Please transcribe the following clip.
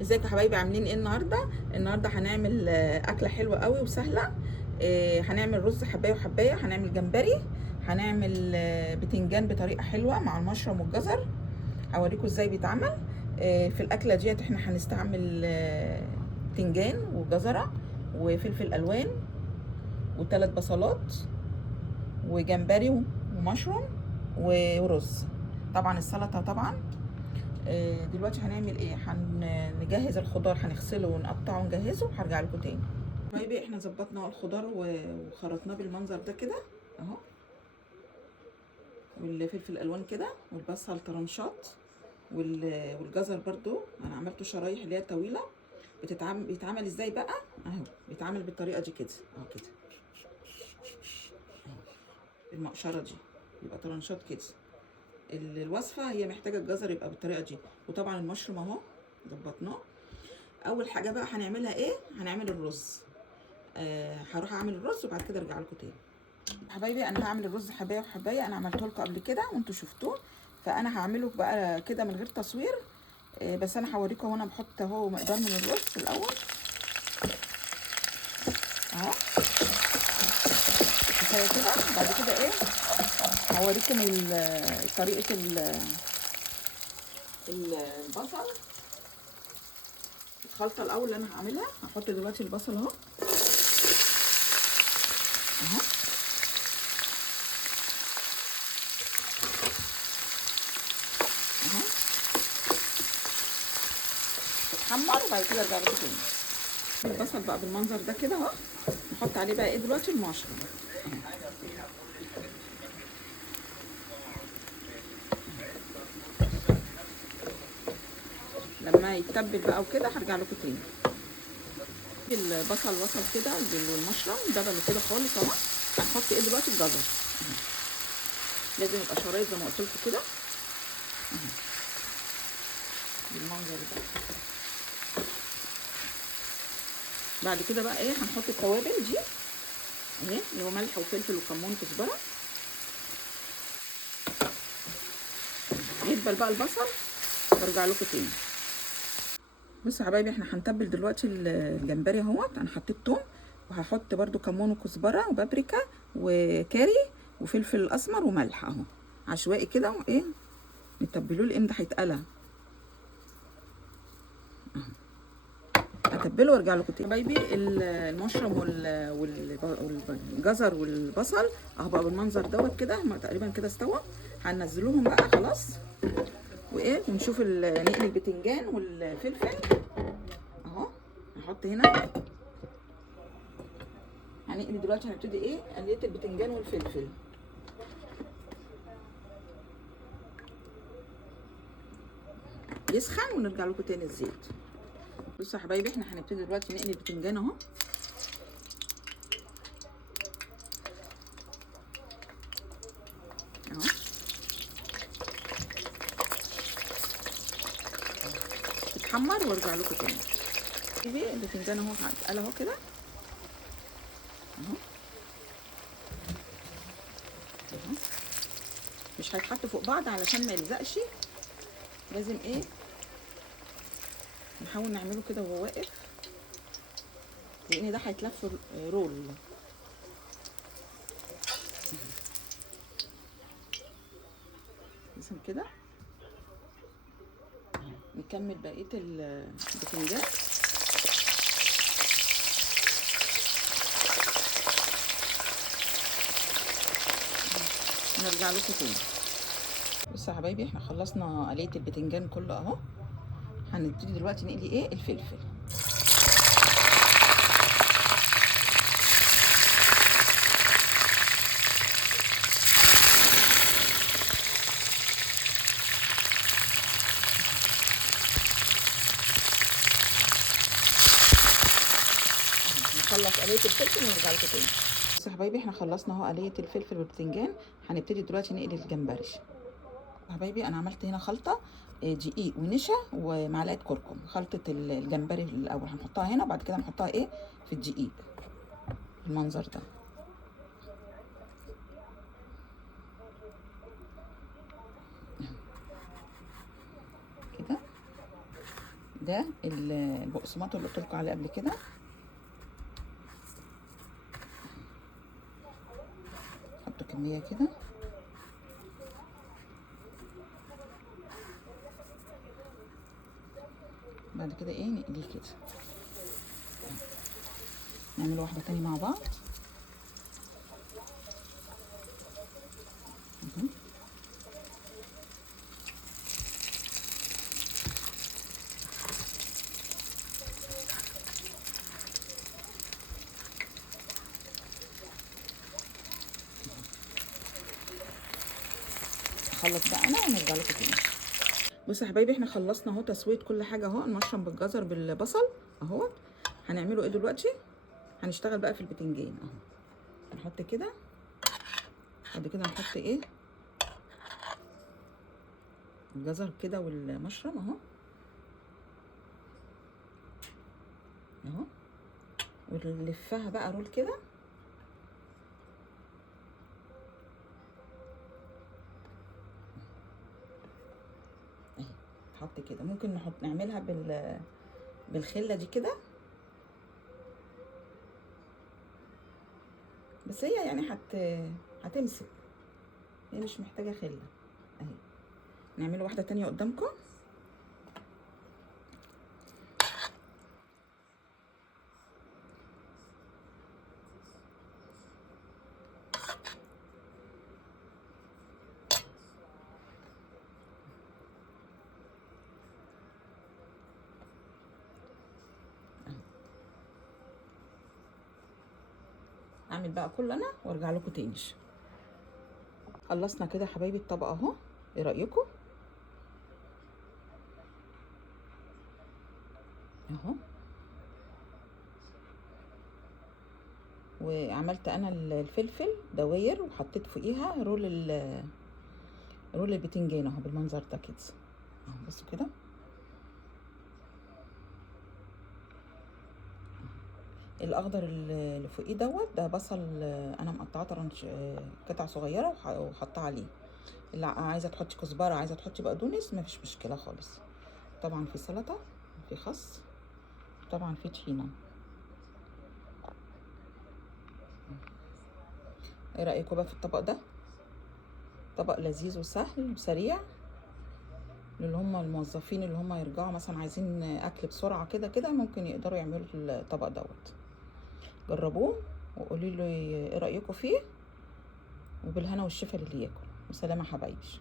ازيكم يا حبايبي؟ عاملين ايه النهارده هنعمل اكله حلوه قوي وسهله. هنعمل رز حبايه وحبايه، هنعمل جمبري، هنعمل بتنجان بطريقه حلوه مع المشروم والجزر. هوريكم ازاي بيتعمل. في الاكله ديت احنا هنستعمل بتنجان وجزره وفلفل الوان وثلاث بصلات وجمبري ومشروم ورز. طبعا السلطه طبعا. دلوقتي هنعمل ايه؟ هنجهز الخضار، هنغسله ونقطعه ونجهزه، هرجع لكم تاني. حبايبي احنا ظبطنا الخضار وخرطناه بالمنظر ده كده اهو، والفلفل الالوان كده، والبصل طرنشات، والجزر برضو انا عملته شرايح اللي هي طويله. بيتعمل ازاي بقى؟ اهو بيتعمل بالطريقه دي كده اهو كده، المقشره دي يبقى طرنشات كده. الوصفه هي محتاجه الجزر يبقى بالطريقه دي، وطبعا المشروم اهو ظبطناه. اول حاجه بقى هنعملها ايه؟ هنعمل الرز. هروح اعمل الرز وبعد كده ارجع لكم تاني. حبايبي انا هعمل الرز حبايه وحبايه، انا عملته لكم قبل كده وانتوا شفتوه، فانا هعمله بقى كده من غير تصوير. بس انا هوريكم وانا بحط اهو مقدار من الرز الاول اهو كفايه كده. بعد كده ايه؟ هوريكم طريقه البصل، الخلطه الاول اللي انا هعملها. هحط دلوقتي البصل اهو اهو اهو اتحمر، وبعد كده ارجع لكم تاني. البصل بقى بالمنظر ده كده اهو، نحط عليه بقى ايه دلوقتي؟ المشروم. لما يتبل بقى وكده هرجع لكم تاني. البصل وصل كده والمشروم دبلوا كده خالص اهو. هنحط ايه دلوقتي؟ الجزر. لازم يبقى شرايط زي ما قلت لكم كده بالمنظر ده. بعد كده بقى ايه؟ هنحط التوابل دي اهي، اللي هو ملح وفلفل وكمون وكزبره. يدبل بقى البصل وارجع لكم تاني. بصوا يا حبايبي، احنا هنتبل دلوقتي الجمبري اهوت. انا حطيت توم، وهحط برده كمون وكزبره وبابريكا وكاري وفلفل اسمر وملح اهو، عشوائي كده. وايه؟ نتبلوه لامتى هيتقلى. اتبله وارجع لكم تاني. حبايبي المشروم والجزر والبصل اهو بقى بالمنظر دوت كده، هما تقريبا كده استوى. هننزلوهم بقى خلاص، وايه ونشوف نقلي البتنجان والفلفل اهو. نحط هنا، هنقلي دلوقتي. هنبتدي ايه؟ قليت البتنجان والفلفل يسخن ونرجع لكم تاني الزيت. بصوا يا حبايبي، احنا هنبتدي دلوقتي نقلي البتنجان اهو اهو. اتحمر وارجع لكم تاني. شوفي البتنجان اهو اتقلى اهو كده اهو اهو. مش هيتحط فوق بعض علشان ما يلزقش. لازم ايه؟ نحاول نعمله كده وهو واقف، لان ده هيتلف رول. لازم كده. نكمل بقيه البتنجان. نرجع لكم تاني. بصوا يا حبايبي، احنا خلصنا قليه البتنجان كله اهو. هنبتدي دلوقتي نقلي ايه؟ الفلفل. نخلص قليه الفلفل ونرجع لكم تاني. بصوا يا حبايبي، احنا خلصنا اهو قليه الفلفل والبتنجان. هنبتدي دلوقتي نقلي الجمبري. حبايبي انا عملت هنا خلطه، دقيق ونشا ومعلقه كركم. خلطه الجمبري الاول هنحطها هنا، وبعد كده نحطها ايه؟ في الدقيق بالمنظر ده كده. ده البقسماط اللي قلت لكم عليه قبل كده. حطوا كميه كده. بعد كده ايه نقليه كده. نعمل واحده تاني مع بعض. نخلص بقى انا ونرجع لكم تاني. بصوا يا حبايبي احنا خلصنا اهو تسويه كل حاجه اهو، المشروم بالجزر بالبصل اهو. هنعمله ايه دلوقتي؟ هنشتغل بقى في البتنجان اهو. هنحط كده، بعد كده هنحط ايه الجزر كده والمشروم اهو اهو، ونلفها بقى رول كده اهي. نحط كده، ممكن نعملها بالخله دي كده، بس هي يعني هتمسك، هي مش محتاجه خله اهي. نعمل واحده تانية قدامكم. اعمل بقى كله انا وارجع لكم تاني. خلصنا كده يا حبايبي الطبق اهو، ايه رايكم؟ اهو. وعملت انا الفلفل دواير وحطيت فوقيها رول البتنجان اهو بالمنظر ده كده اهو. بصوا كده الاخضر اللي فوقيه ده بصل انا مقطعاه طرنش قطع صغيره وحطاه عليه. اللي عايزه تحطي كزبره، عايزه تحطي بقدونس، مفيش مشكله خالص. طبعا في سلطه، في خس، طبعا في طحينه. ايه رايكم بقى في الطبق ده؟ طبق لذيذ وسهل وسريع اللي هم الموظفين اللي هم يرجعوا مثلا عايزين اكل بسرعه كده كده، ممكن يقدروا يعملوا الطبق دوت. جربوه وقولوا لي ايه رايكم فيه، وبالهنا والشفا للي ياكل. وسلام يا حبايبي.